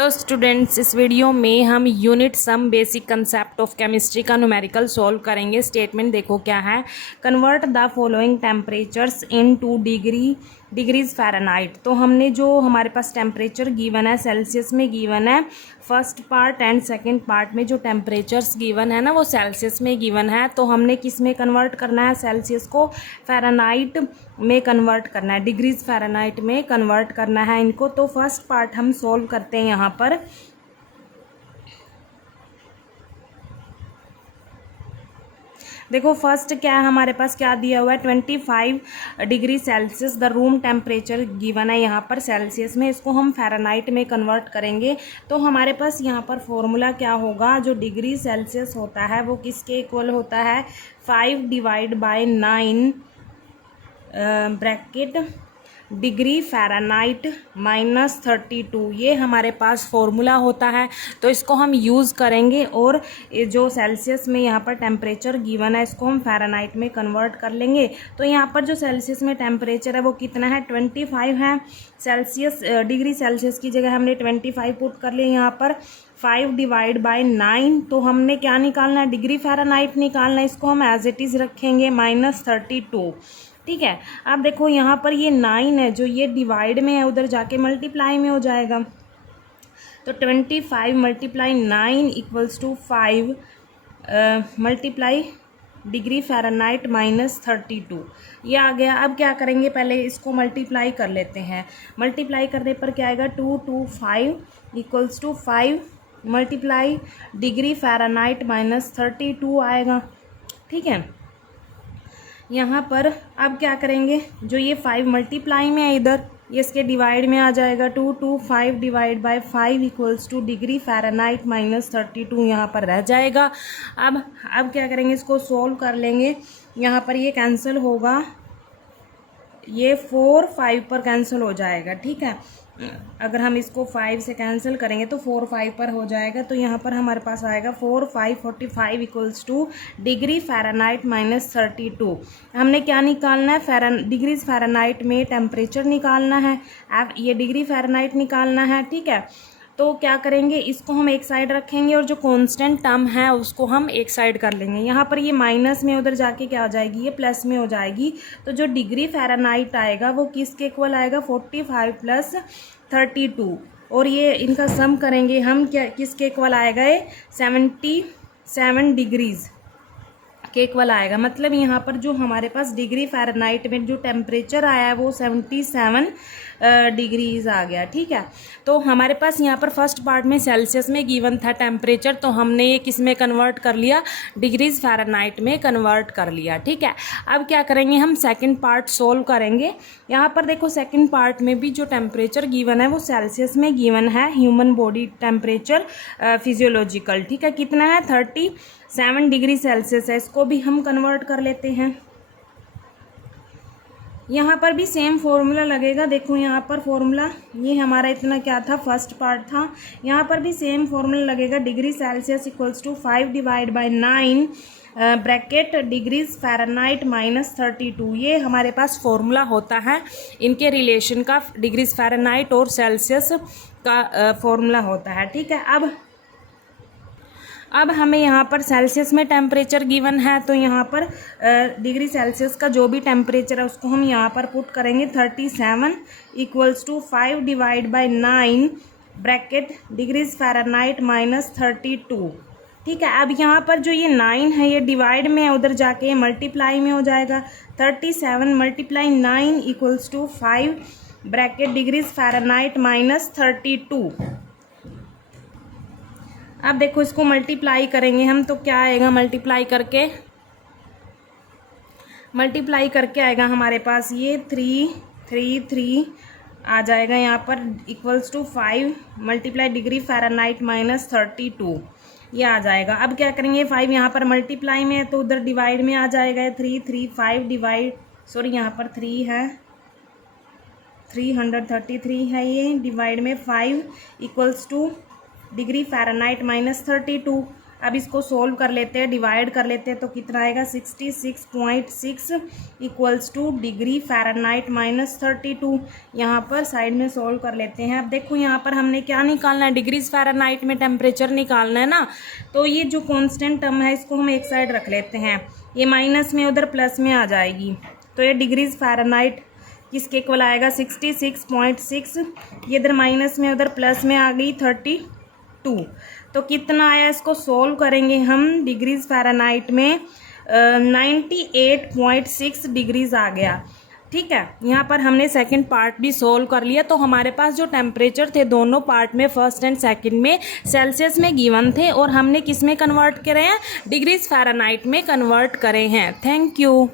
Hello students, इस video में हम unit some basic concept of chemistry का न्यूमेरिकल सॉल्व करेंगे। स्टेटमेंट देखो क्या है। Convert the following temperatures into degrees Fahrenheit. तो हमने जो हमारे पास टेम्परेचर गिवन है सेल्सियस में गिवन है, first part and second part में जो टेम्परेचर्स गिवन है ना वो सेल्सियस में गिवन है। तो हमने किस में कन्वर्ट करना है, सेल्सियस को फ़ारेनहाइट में कन्वर्ट करना है, डिग्रीज फ़ारेनहाइट में कन्वर्ट करना है इनको। तो फर्स्ट पार्ट हम सॉल्व करते हैं यहाँ पर। देखो फर्स्ट क्या है, हमारे पास क्या दिया हुआ है, 25 degree Celsius the room temperature given है यहाँ पर सेल्सियस में। इसको हम फ़ारेनहाइट में कन्वर्ट करेंगे तो हमारे पास यहाँ पर फॉर्मूला क्या होगा, जो डिग्री सेल्सियस होता है वो किसके इक्वल होता है, 5 divide by 9 bracket degree Fahrenheit -32, ये हमारे पास फॉर्मूला होता है। तो इसको हम यूज़ करेंगे और जो सेल्सियस में यहाँ पर टेम्परेचर गिवन है इसको हम फ़ारेनहाइट में कन्वर्ट कर लेंगे। तो यहाँ पर जो सेल्सियस में टेम्परेचर है वो कितना है, 25 है। सेल्सियस डिग्री सेल्सियस की जगह हमने 25 पुट कर लिया यहाँ पर। 5 डिवाइड बाय 9, तो हमने क्या निकालना है, डिग्री फ़ारेनहाइट निकालना है। इसको हम एज इट इज़ रखेंगे -32। ठीक है। अब देखो यहाँ पर ये 9 है जो ये डिवाइड में है, उधर जाके मल्टीप्लाई में हो जाएगा। तो 25 multiply 9 equals to 5 multiply degree Fahrenheit -32, ये आ गया। अब क्या करेंगे, पहले इसको मल्टीप्लाई कर लेते हैं। मल्टीप्लाई करने पर क्या आएगा, 225 equals to 5 multiply degree Fahrenheit -32 आएगा। ठीक है। यहाँ पर अब क्या करेंगे, जो ये 5 मल्टीप्लाई में है इधर, ये इसके डिवाइड में आ जाएगा। 225 divide by 5 equals two degree Fahrenheit -32 यहाँ पर रह जाएगा। अब क्या करेंगे, इसको सोल्व कर लेंगे। यहाँ पर ये कैंसिल होगा, ये 4 5 पर कैंसिल हो जाएगा। ठीक है। अगर हम इसको 5 से कैंसिल करेंगे तो 4 5 पर हो जाएगा। तो यहाँ पर हमारे पास आएगा 4 5 45 इक्वल्स टू डिग्री फ़ारेनहाइट -32। हमने क्या निकालना है, डिग्रीज फ़ारेनहाइट में टेम्परेचर निकालना है, ये डिग्री फ़ारेनहाइट निकालना है। ठीक है। तो क्या करेंगे, इसको हम एक साइड रखेंगे और जो कांस्टेंट टर्म है उसको हम एक साइड कर लेंगे। यहाँ पर ये माइनस में उधर जाके क्या हो जाएगी, ये प्लस में हो जाएगी। तो जो डिग्री फ़ारेनहाइट आएगा वो किसके इक्वल आएगा, 45 + 32, और ये इनका सम करेंगे हम, क्या किसके इक्वल आएगा, ये 77 डिग्रीज़ के इक्वल आएगा। मतलब यहाँ पर जो हमारे पास डिग्री फ़ारेनहाइट में जो टेम्परेचर आया है वो 77 डिग्रीज़ आ गया। ठीक है। तो हमारे पास यहाँ पर फर्स्ट पार्ट में सेल्सियस में गिवन था टेम्परेचर, तो हमने ये किस में कन्वर्ट कर लिया, डिग्रीज फ़ारेनहाइट में कन्वर्ट कर लिया। ठीक है। अब क्या करेंगे, हम सेकंड पार्ट सोल्व करेंगे। यहाँ पर देखो सेकंड पार्ट में भी जो टेम्परेचर गिवन है वो सेल्सियस में गिवन है, ह्यूमन बॉडी टेम्परेचर फिजियोलॉजिकल। ठीक है। कितना है, 37 डिग्री सेल्सियस है। इसको भी हम कन्वर्ट कर लेते हैं। यहाँ पर भी सेम फॉर्मूला लगेगा। देखो यहाँ पर फॉर्मूला, ये हमारा इतना क्या था, फर्स्ट पार्ट था। यहाँ पर भी सेम फॉर्मूला लगेगा, degree Celsius equals to 5 divide by 9 bracket degrees Fahrenheit -32, ये हमारे पास फॉर्मूला होता है इनके रिलेशन का, डिग्रीज फ़ारेनहाइट और सेल्सियस का फॉर्मूला होता है। ठीक है। अब हमें यहाँ पर सेल्सियस में टेम्परेचर गिवन है, तो यहाँ पर डिग्री सेल्सियस का जो भी टेम्परेचर है उसको हम यहाँ पर पुट करेंगे। 37 equals to 5 divide by 9 bracket degrees Fahrenheit -32। ठीक है। अब यहाँ पर जो ये 9 है ये डिवाइड में है, उधर जाके मल्टीप्लाई में हो जाएगा। 37 multiply 9 equals to 5 bracket degrees Fahrenheit -32। अब देखो इसको मल्टीप्लाई करेंगे हम, तो क्या आएगा, मल्टीप्लाई करके आएगा हमारे पास ये 3 आ जाएगा यहाँ पर, equals to 5 multiply degree Fahrenheit -32, ये आ जाएगा। अब क्या करेंगे, 5 यहाँ पर मल्टीप्लाई में है तो उधर डिवाइड में आ जाएगा। 5 डिवाइड, सॉरी यहाँ पर 3 है, 333 है, ये डिवाइड में 5 इक्वल्स टू डिग्री फ़ारेनहाइट -32। अब इसको सोल्व कर लेते हैं, डिवाइड कर लेते हैं, तो कितना आएगा 66.6 equals two degree Fahrenheit minus 32। यहाँ पर साइड में सोल्व कर लेते हैं। अब देखो यहाँ पर हमने क्या निकालना है, डिग्रीज फ़ारेनहाइट में टेम्परेचर निकालना है ना। तो ये जो कांस्टेंट टर्म है इसको हम एक साइड रख लेते हैं, ये माइनस में उधर प्लस में आ जाएगी। तो ये डिग्रीज फ़ारेनहाइट किसके इक्वल आएगा 66.6, ये इधर माइनस में उधर प्लस में आ गई 32। तो कितना आया, इसको सोल्व करेंगे हम डिग्रीज फ़ारेनहाइट में 98.6 डिग्रीज आ गया। ठीक है, यहाँ पर हमने सेकंड पार्ट भी सोल्व कर लिया। तो हमारे पास जो टेम्परेचर थे दोनों पार्ट में, फर्स्ट एंड सेकंड में, सेल्सियस में गिवन थे और हमने किस में कन्वर्ट करे हैं, डिग्रीज फ़ारेनहाइट में कन्वर्ट करे हैं। Thank you.